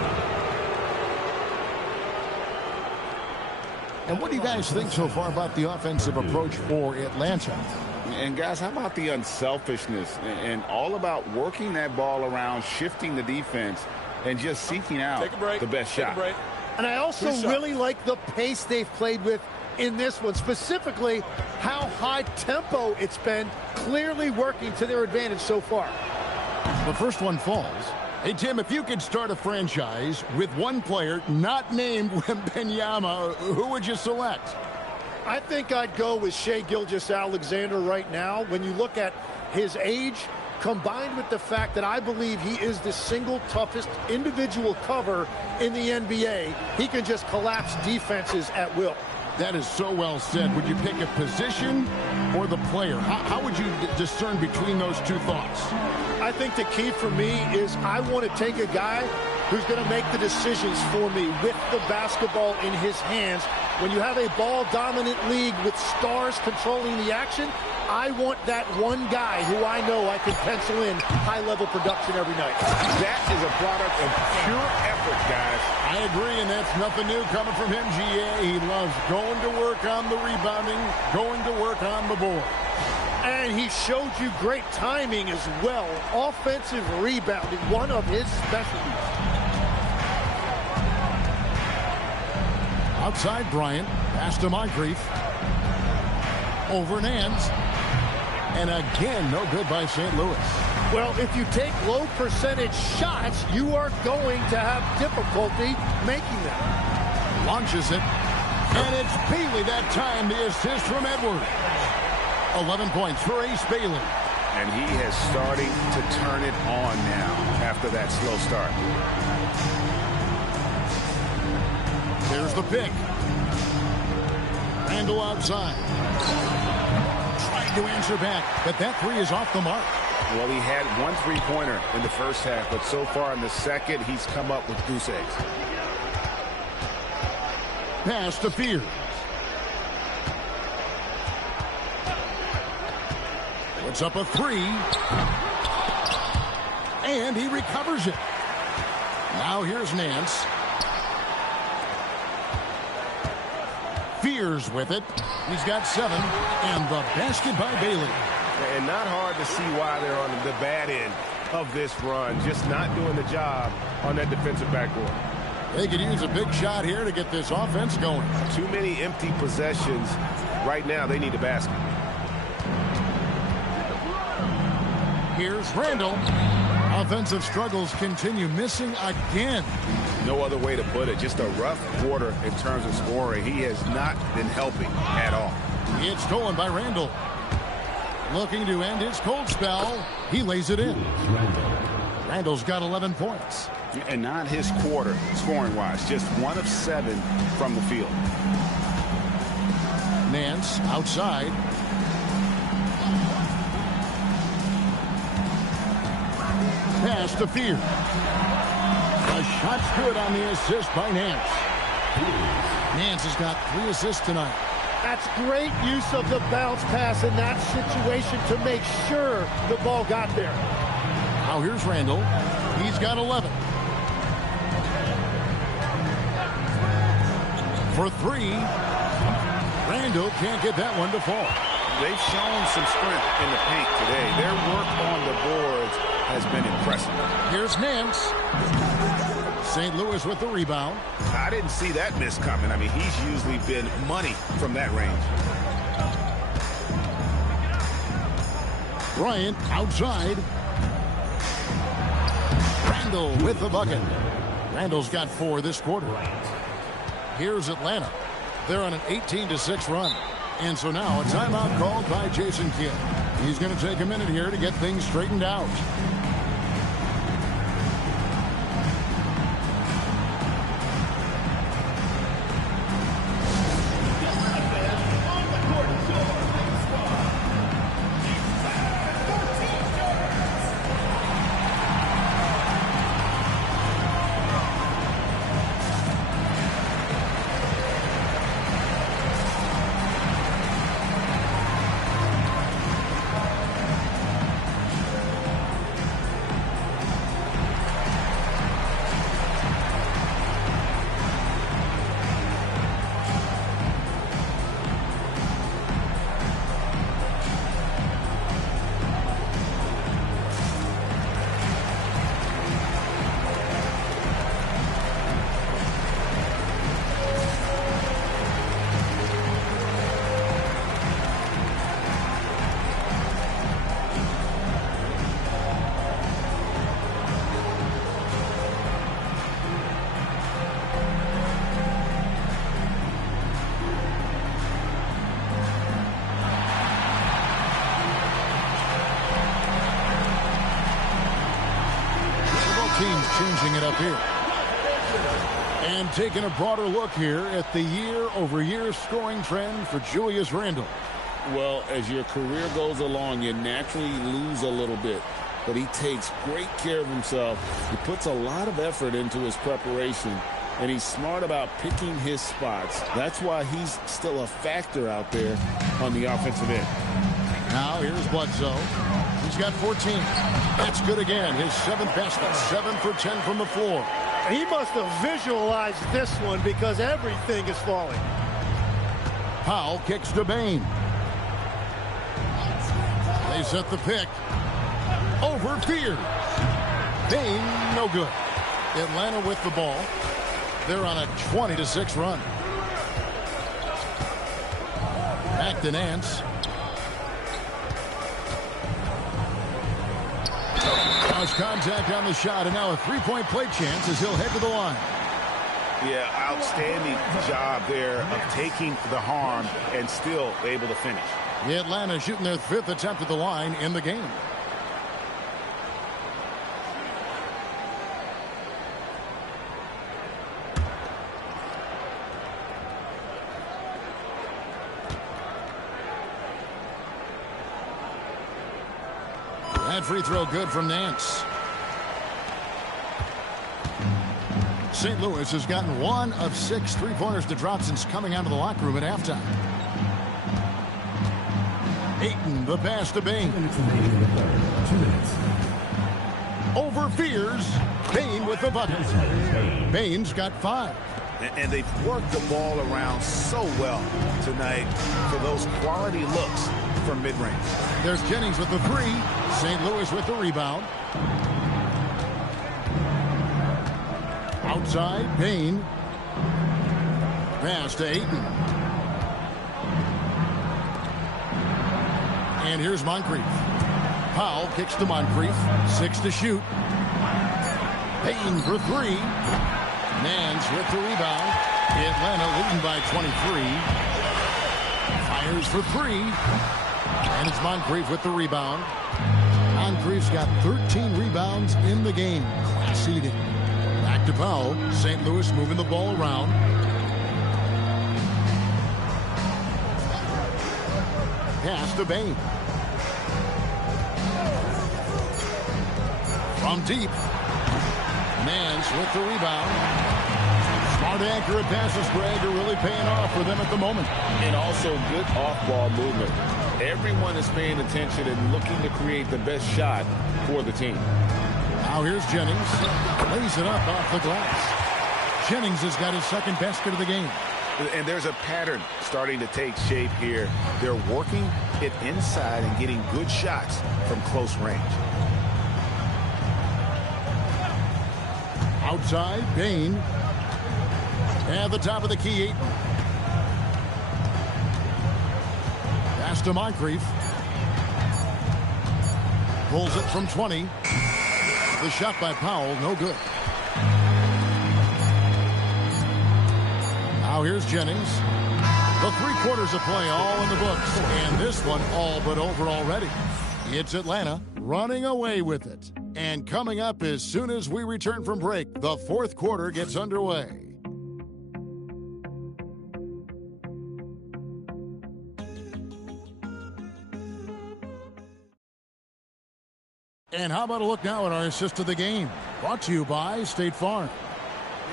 And what do you guys think so far about the offensive approach for Atlanta? And guys, how about the unselfishness and all about working that ball around, shifting the defense, and just seeking out the best shot. And I also really like the pace they've played with in this one, specifically how high tempo it's been, clearly working to their advantage so far. The first one falls. Hey, Tim, if you could start a franchise with one player not named Wembanyama, who would you select? I think I'd go with Shai Gilgeous-Alexander right now. When you look at his age, combined with the fact that I believe he is the single toughest individual cover in the NBA, he can just collapse defenses at will. That is so well said. Would you pick a position or the player? How would you discern between those two thoughts? I think the key for me is I want to take a guy who's going to make the decisions for me with the basketball in his hands. When you have a ball-dominant league with stars controlling the action, I want that one guy who I know I can pencil in high-level production every night. That is a product of pure effort, guys. I agree, and that's nothing new coming from him, GA. He loves going to work on the rebounding, going to work on the board. And he showed you great timing as well. Offensive rebounding, one of his specialties. Outside Bryant, pass to Moncrief. Over Nance. And again, no good by St. Louis. Well, if you take low percentage shots, you are going to have difficulty making them. Launches it. And it's Bailey that time, the assist from Edwards. 11 points for Ace Bailey. And he is starting to turn it on now after that slow start. There's the pick. Randall outside. Tried to answer back, but that three is off the mark. Well, he had one three-pointer in the first half, but so far in the second, he's come up with goose eggs. Pass to Fear. Puts up a three. And he recovers it. Now here's Nance. Fears with it. He's got 7. And the basket by Bailey. And not hard to see why they're on the bad end of this run. Just not doing the job on that defensive backboard. They could use a big shot here to get this offense going. Too many empty possessions. Right now, they need a basket. Here's Randall. Offensive struggles continue, missing again. No other way to put it. Just a rough quarter in terms of scoring. He has not been helping at all. It's stolen by Randall. Looking to end his cold spell. He lays it in. Randall's got 11 points. And not his quarter, scoring-wise. Just 1 of 7 from the field. Nance outside. Pass to Fear. The shot's good on the assist by Nance. Nance has got 3 assists tonight. That's great use of the bounce pass in that situation to make sure the ball got there. Now here's Randall. He's got 11. For 3. Randall can't get that one to fall. They've shown some strength in the paint today. Their work on the boards has been impressive. Here's Nance. St. Louis with the rebound. I didn't see that miss coming. I mean, he's usually been money from that range. Bryant outside. Randall with the bucket. Randall's got 4 this quarter. Here's Atlanta. They're on an 18-6 run. And so now a timeout called by Jason Kidd. He's going to take a minute here to get things straightened out. teams changing it up here. And taking a broader look here at the year-over-year scoring trend for Julius Randle. Well, as your career goes along, you naturally lose a little bit. But he takes great care of himself. He puts a lot of effort into his preparation. And he's smart about picking his spots. That's why he's still a factor out there on the offensive end. Now here's Bledsoe. He's got 14. That's good again. His 7th basket. 7 for 10 from the floor. He must have visualized this one because everything is falling. Powell kicks to Bane. They set the pick. Over Fears. Bane, no good. Atlanta with the ball. They're on a 20-6 run. Back to Nance. House contact on the shot, and now a three-point play chance as he'll head to the line. Yeah, outstanding job there of taking the harm and still able to finish. The Atlanta shooting their 5th attempt at the line in the game. That free throw good from Nance. St. Louis has gotten 1 of 6 three-pointers to drop since coming out of the locker room at halftime. Ayton, the pass to Bane. 2 minutes. Over Fears. Bane with the bucket. Bane's got 5. And they've worked the ball around so well tonight for those quality looks from mid-range. There's Jennings with the 3. St. Louis with the rebound. Outside, Bane. Pass to Ayton. And here's Moncrief. Powell kicks to Moncrief. 6 to shoot. Bane for 3. Nance with the rebound. Atlanta leading by 23. Fires for 3. And it's Moncrief with the rebound. Moncrief's got 13 rebounds in the game. Class eating. Back to Powell. St. Louis moving the ball around. Pass to Bane. From deep. Nance with the rebound. Smart, accurate passes, Greg, are really paying off for them at the moment. And also good off-ball movement. Everyone is paying attention and looking to create the best shot for the team. Now here's Jennings. Lays it up off the glass. Jennings has got his 2nd basket of the game. And there's a pattern starting to take shape here. They're working it inside and getting good shots from close range. Outside, Bane. At the top of the key, Ayton. Pass to Moncrief. Pulls it from 20. The shot by Powell, no good. Now here's Jennings. The 3 quarters of play all in the books. And this one all but over already. It's Atlanta running away with it. And coming up as soon as we return from break, the 4th quarter gets underway. And how about a look now at our assist of the game? Brought to you by State Farm.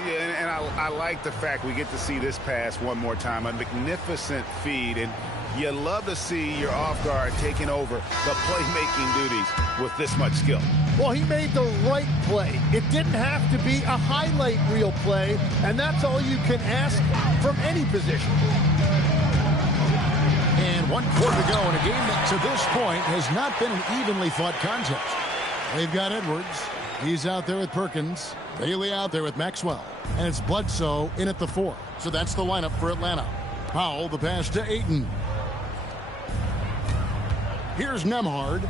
Yeah, and I like the fact we get to see this pass one more time. A magnificent feed, and you love to see your off guard taking over the playmaking duties with this much skill. Well, he made the right play. It didn't have to be a highlight reel play, and that's all you can ask from any position. And 1 quarter to go in a game that to this point has not been an evenly fought contest. They've got Edwards. He's out there with Perkins. Bailey out there with Maxwell. And it's Bledsoe in at the 4. So that's the lineup for Atlanta. Powell, the pass to Ayton. Here's Nembhard.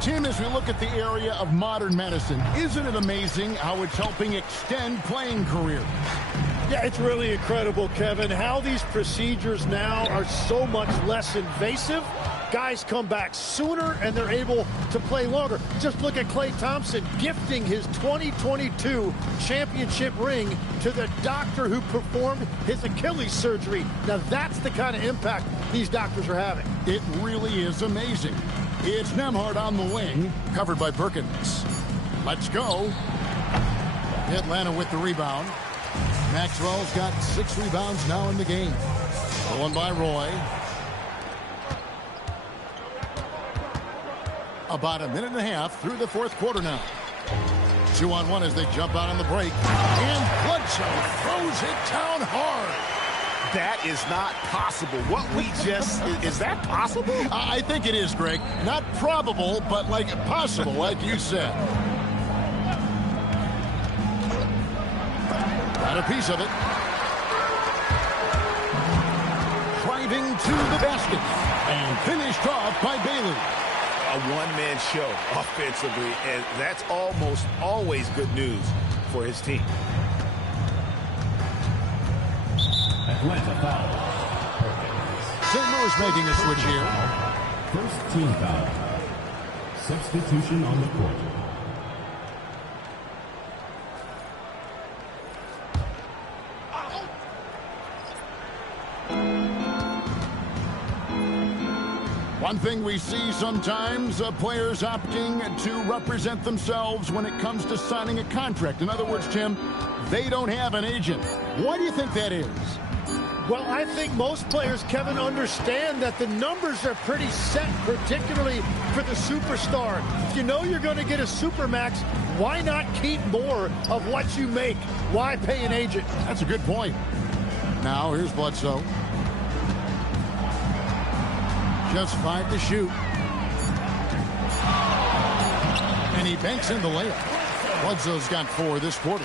Tim, as we look at the area of modern medicine, isn't it amazing how it's helping extend playing careers? Yeah, it's really incredible, Kevin, how these procedures now are so much less invasive guys come back sooner and they're able to play longer. Just look at Klay Thompson gifting his 2022 championship ring to the doctor who performed his Achilles surgery. Now that's the kind of impact these doctors are having. It really is amazing. It's Nembhard on the wing, covered by Perkins. Let's go. Atlanta with the rebound. Maxwell's got 6 rebounds now in the game. One by Roy. About a minute and a half through the fourth quarter now. 2-on-1 as they jump out on the break. And Bledsoe throws it down hard. That is not possible. What we just, is that possible? I think it is, Greg. Not probable, but like possible, like you said. Got a piece of it. Driving to the basket. And finished off by Bailey. A one-man show offensively, and that's almost always good news for his team. Atlanta foul. St. Louis making a switch here. First team foul. Substitution on the court. One thing we see sometimes, players opting to represent themselves when it comes to signing a contract. In other words, Tim, they don't have an agent. Why do you think that is? Well, I think most players, Kevin, understand that the numbers are pretty set, particularly for the superstar. If you know you're going to get a supermax, why not keep more of what you make? Why pay an agent? That's a good point. Now, here's Bledsoe. Just 5 to shoot. And he banks in the layup. Bledsoe's got 4 this quarter.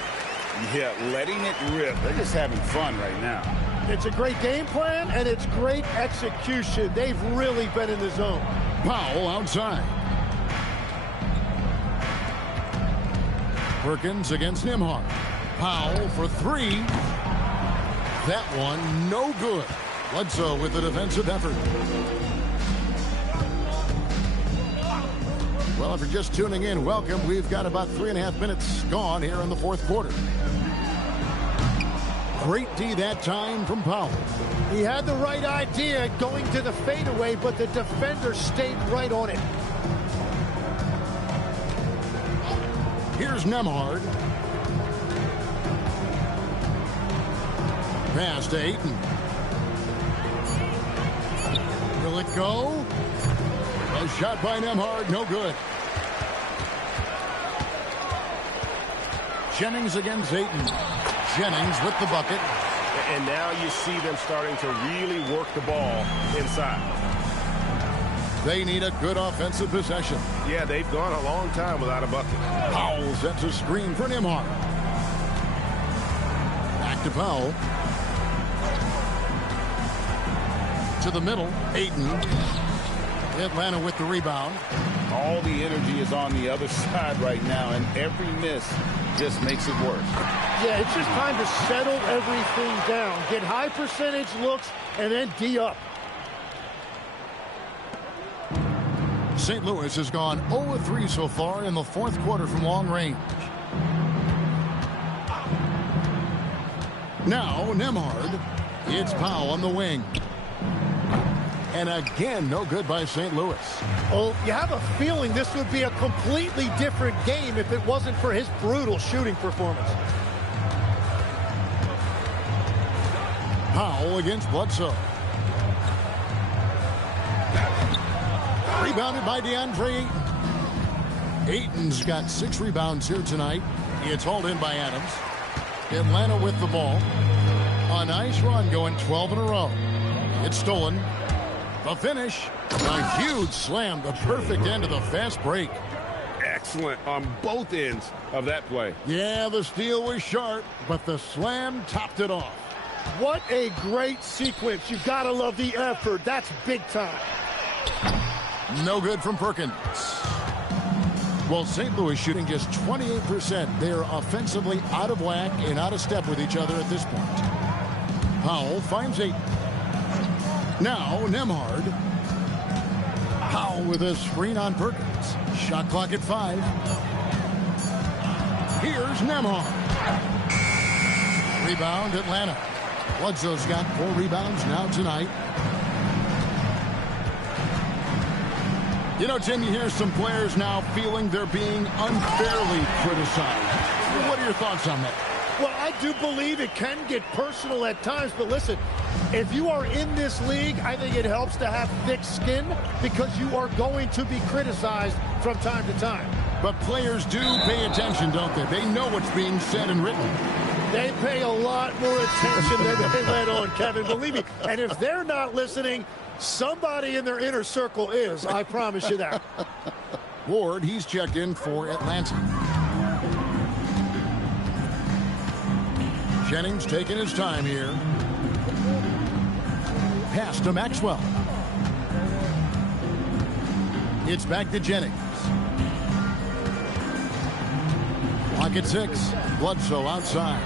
Yeah, letting it rip. They're just having fun right now. It's a great game plan, and it's great execution. They've really been in the zone. Powell outside. Perkins against Nembhard. Powell for 3. That one no good. Bledsoe with the defensive effort. Well, if you're just tuning in, welcome. We've got about 3.5 minutes gone here in the fourth quarter. Great D that time from Powell. He had the right idea going to the fadeaway, but the defender stayed right on it. Here's Nembhard. Pass to Ayton. Will it go? A shot by Nembhard, no good. Jennings against Ayton. Jennings with the bucket. And now you see them starting to really work the ball inside. They need a good offensive possession. Yeah, they've gone a long time without a bucket. Powell sets a screen for Nembhard. Back to Powell. To the middle, Ayton. Atlanta with the rebound. All the energy is on the other side right now, and every miss just makes it worse. Yeah, it's just time to settle everything down. Get high percentage looks and then D up. St. Louis has gone 0-3 so far in the fourth quarter from long range. Now, Nembhard. It's Powell on the wing. And again, no good by St. Louis. Well, you have a feeling this would be a completely different game if it wasn't for his brutal shooting performance. Powell against Bledsoe. Rebounded by DeAndre Ayton. Ayton's got 6 rebounds here tonight. It's hauled in by Adams. Atlanta with the ball. A nice run going 12 in a row. It's stolen. The finish, a huge slam, the perfect end of the fast break. Excellent on both ends of that play. Yeah, the steal was sharp, but the slam topped it off. What a great sequence. You've got to love the effort. That's big time. No good from Perkins. Well, St. Louis shooting just 28%. They are offensively out of whack and out of step with each other at this point. Powell finds Ayton. Now, Nembhard. Powell with a screen on Perkins. Shot clock at 5. Here's Nembhard. Rebound, Atlanta. Bledsoe's got 4 rebounds now tonight. You know, Tim, you hear some players now feeling they're being unfairly criticized. What are your thoughts on that? Well, I do believe it can get personal at times, but listen, if you are in this league, I think it helps to have thick skin because you are going to be criticized from time to time. But players do pay attention, don't they? They know what's being said and written. They pay a lot more attention than they let on, Kevin, believe me. And if they're not listening, somebody in their inner circle is. I promise you that. Ward, he's checked in for Atlanta. Jennings taking his time here. Pass to Maxwell. It's back to Jennings. Clock at 6. Bledsoe outside.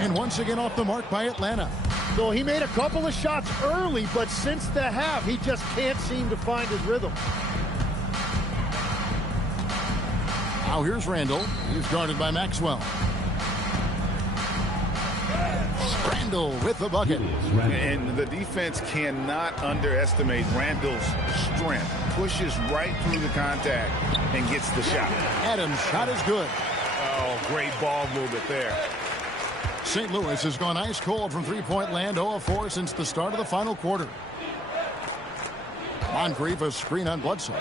And once again off the mark by Atlanta. So he made a couple of shots early, but since the half, he just can't seem to find his rhythm. Now here's Randall. He's guarded by Maxwell. Randall with the bucket. And the defense cannot underestimate Randall's strength. Pushes right through the contact and gets the shot. Adams' shot is good. Oh, great ball movement there. St. Louis has gone ice cold from three-point land, 0 of 4 since the start of the final quarter. Moncrief, a screen on Bledsoe.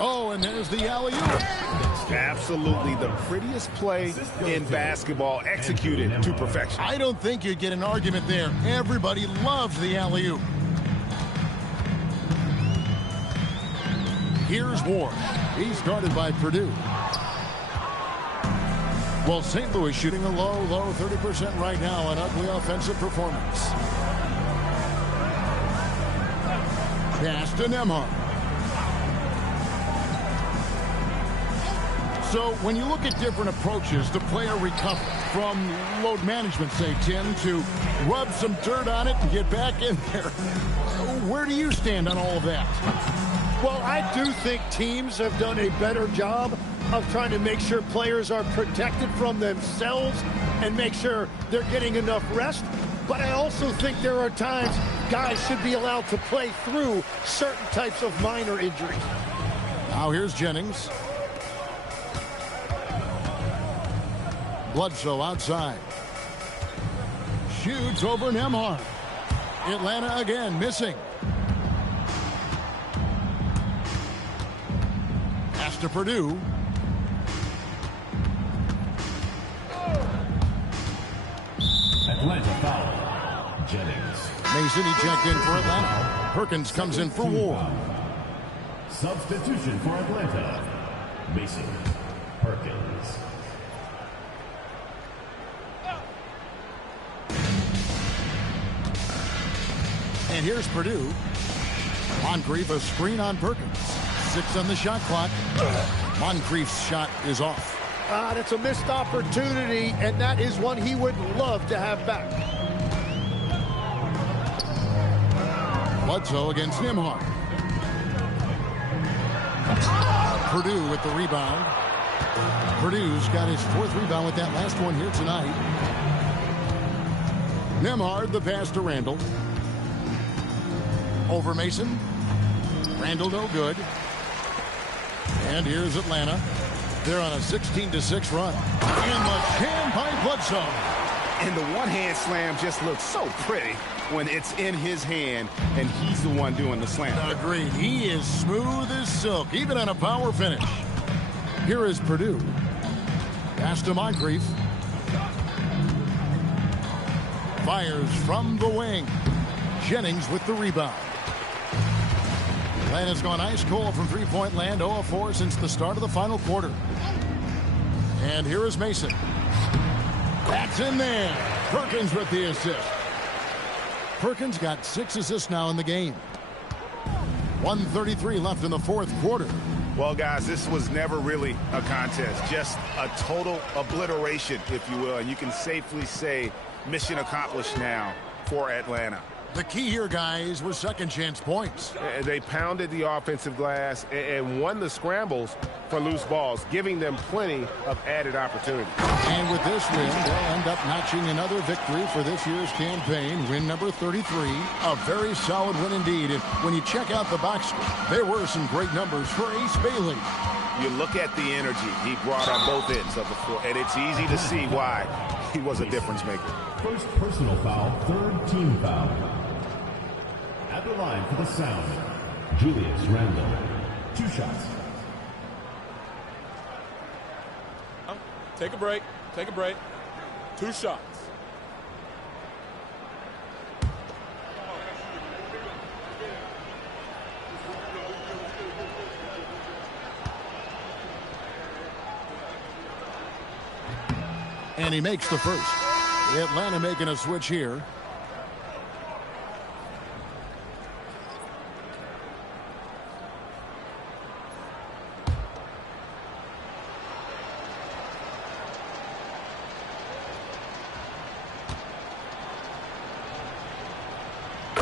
Oh, and there's the alley-oop. Absolutely the prettiest play in basketball, executed to perfection. I don't think you'd get an argument there. Everybody loves the alley-oop. Here's Ward. He's guarded by Purdue. Well, St. Louis shooting a low 30% right now. An ugly offensive performance. Pass to Nembhard. So when you look at different approaches to player recovery, from load management, say, Tim, to rub some dirt on it and get back in there, where do you stand on all of that? Well, I do think teams have done a better job of trying to make sure players are protected from themselves and make sure they're getting enough rest. But I also think there are times guys should be allowed to play through certain types of minor injuries. Now here's Jennings. Bledsoe outside. Shoots over Nembhard. Atlanta again missing. Pass to Purdue. Atlanta foul. Jennings. Mason, he checked in for Atlanta. Perkins comes in for Ward. Substitution for Atlanta. Mason. Perkins. And here's Purdue. Moncrief, a screen on Perkins. 6 on the shot clock. Moncrief's shot is off. That's a missed opportunity, and that is one he would love to have back. Bledsoe against Nembhard. Purdue with the rebound. Purdue's got his 4th rebound with that last one here tonight. Nembhard, the pass to Randall. Over Mason. Randall no good. And here's Atlanta. They're on a 16-6 run. In the jam by Bledsoe. And the one-hand slam just looks so pretty when it's in his hand and he's the one doing the slam. Agreed. He is smooth as silk, even on a power finish. Here is Purdue. Pass to Moncrief. Fires from the wing. Jennings with the rebound. Atlanta's gone ice cold from three-point land, 0 of 4 since the start of the final quarter. And here is Mason. That's in there. Perkins with the assist. Perkins got 6 assists now in the game. 1:33 left in the 4th quarter. Well, guys, this was never really a contest. Just a total obliteration, if you will. And you can safely say mission accomplished now for Atlanta. The key here, guys, was second chance points. They pounded the offensive glass and won the scrambles for loose balls, giving them plenty of added opportunity. And with this win, they'll end up notching another victory for this year's campaign, win number 33. A very solid win indeed. And when you check out the box score, there were some great numbers for Ace Bailey. You look at the energy he brought on both ends of the floor, and it's easy to see why he was a difference maker. First personal foul, third team foul. At the line for the Sound, Julius Randle. 2 shots. Take a break. Take a break. 2 shots. And he makes the first. Atlanta making a switch here.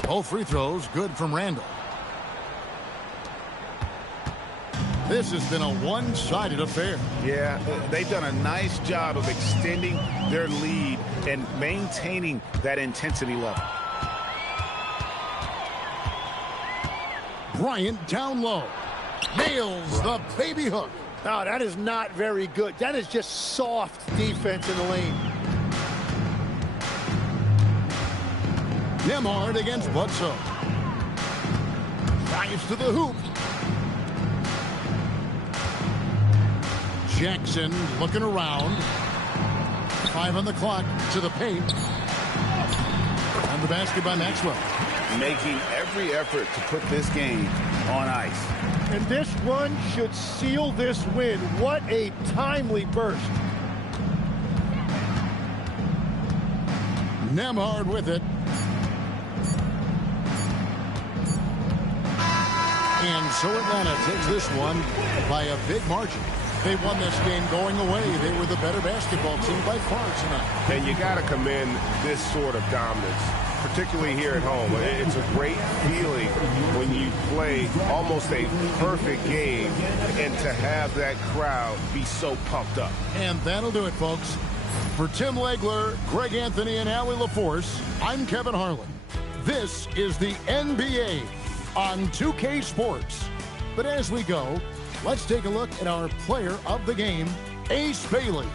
Both free throws good from Randall. This has been a one-sided affair. Yeah, they've done a nice job of extending their lead and maintaining that intensity level. Bryant down low. Nails the baby hook. No, that is not very good. That is just soft defense in the lane. Nemhard against Bledsoe. Drives to the hoop. Jackson looking around. 5 on the clock to the paint. And the basket by Maxwell. Making every effort to put this game on ice. And this run should seal this win. What a timely burst. Nemhard with it. And so Atlanta takes this one by a big margin. They won this game going away. They were the better basketball team by far tonight. And you got to commend this sort of dominance, particularly here at home. It's a great feeling when you play almost a perfect game and to have that crowd be so pumped up. And that'll do it, folks. For Tim Legler, Greg Anthony, and Allie LaForce, I'm Kevin Harlan. This is the NBA on 2K Sports. But as we go, let's take a look at our player of the game, Ace Bailey.